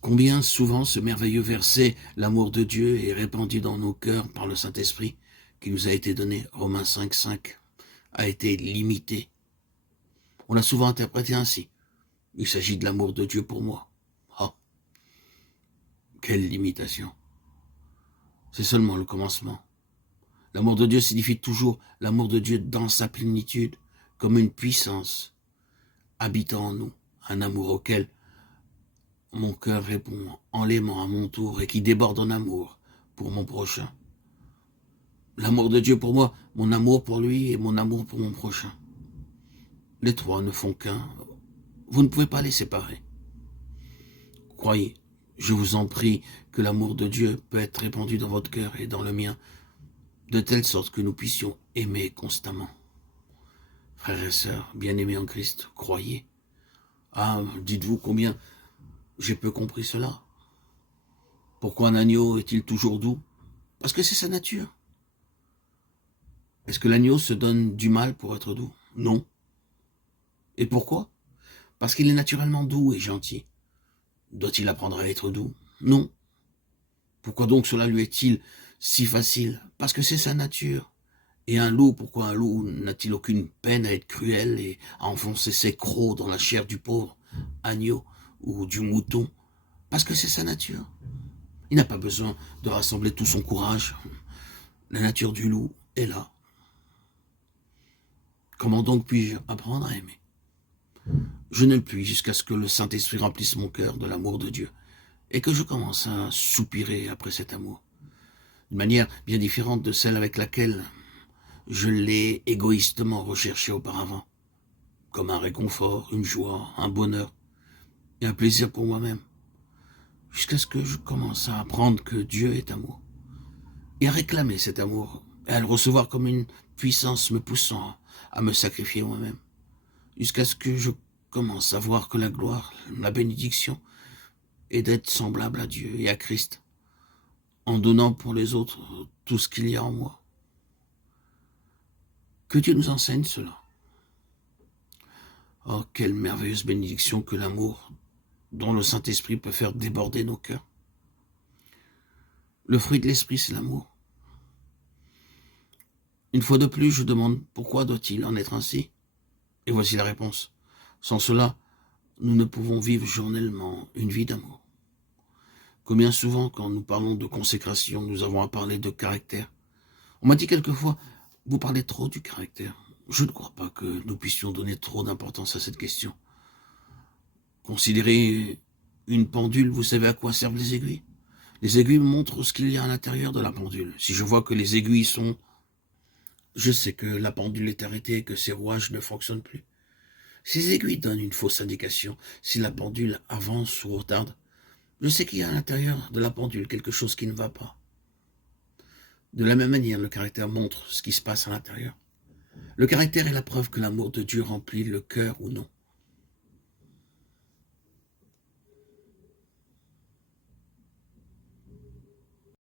Combien souvent ce merveilleux verset, l'amour de Dieu est répandu dans nos cœurs par le Saint-Esprit qui nous a été donné, Romains 5,5, a été limité. On l'a souvent interprété ainsi. Il s'agit de l'amour de Dieu pour moi. Oh, quelle limitation. C'est seulement le commencement. L'amour de Dieu signifie toujours l'amour de Dieu dans sa plénitude, comme une puissance habitant en nous, un amour auquel mon cœur répond en l'aimant à mon tour et qui déborde en amour pour mon prochain. L'amour de Dieu pour moi, mon amour pour lui et mon amour pour mon prochain. Les trois ne font qu'un. Vous ne pouvez pas les séparer. Croyez, je vous en prie, que l'amour de Dieu peut être répandu dans votre cœur et dans le mien, de telle sorte que nous puissions aimer constamment. Frères et sœurs, bien-aimés en Christ, croyez. Ah, dites-vous combien j'ai peu compris cela. Pourquoi un agneau est-il toujours doux? Parce que c'est sa nature. Est-ce que l'agneau se donne du mal pour être doux? Non. Et pourquoi? Parce qu'il est naturellement doux et gentil. Doit-il apprendre à être doux? Non. Pourquoi donc cela lui est-il si facile? Parce que c'est sa nature. Et un loup, pourquoi un loup n'a-t-il aucune peine à être cruel et à enfoncer ses crocs dans la chair du pauvre agneau ou du mouton? Parce que c'est sa nature. Il n'a pas besoin de rassembler tout son courage. La nature du loup est là. Comment donc puis-je apprendre à aimer? Je ne le puis jusqu'à ce que le Saint-Esprit remplisse mon cœur de l'amour de Dieu et que je commence à soupirer après cet amour, d'une manière bien différente de celle avec laquelle je l'ai égoïstement recherché auparavant, comme un réconfort, une joie, un bonheur et un plaisir pour moi-même, jusqu'à ce que je commence à apprendre que Dieu est amour et à réclamer cet amour et à le recevoir comme une puissance me poussant à me sacrifier moi-même, jusqu'à ce que je commence à voir que la gloire, la bénédiction est d'être semblable à Dieu et à Christ, en donnant pour les autres tout ce qu'il y a en moi. Que Dieu nous enseigne cela. Oh, quelle merveilleuse bénédiction que l'amour dont le Saint-Esprit peut faire déborder nos cœurs. Le fruit de l'Esprit, c'est l'amour. Une fois de plus, je demande pourquoi doit-il en être ainsi? Et voici la réponse. Sans cela, nous ne pouvons vivre journellement une vie d'amour. Combien souvent, quand nous parlons de consécration, nous avons à parler de caractère. On m'a dit quelquefois, vous parlez trop du caractère. Je ne crois pas que nous puissions donner trop d'importance à cette question. Considérez une pendule, vous savez à quoi servent les aiguilles? Les aiguilles montrent ce qu'il y a à l'intérieur de la pendule. Si je vois que les aiguilles sont... Je sais que la pendule est arrêtée et que ses rouages ne fonctionnent plus. Ces aiguilles donnent une fausse indication si la pendule avance ou retarde. Je sais qu'il y a à l'intérieur de la pendule quelque chose qui ne va pas. De la même manière, le caractère montre ce qui se passe à l'intérieur. Le caractère est la preuve que l'amour de Dieu remplit le cœur ou non.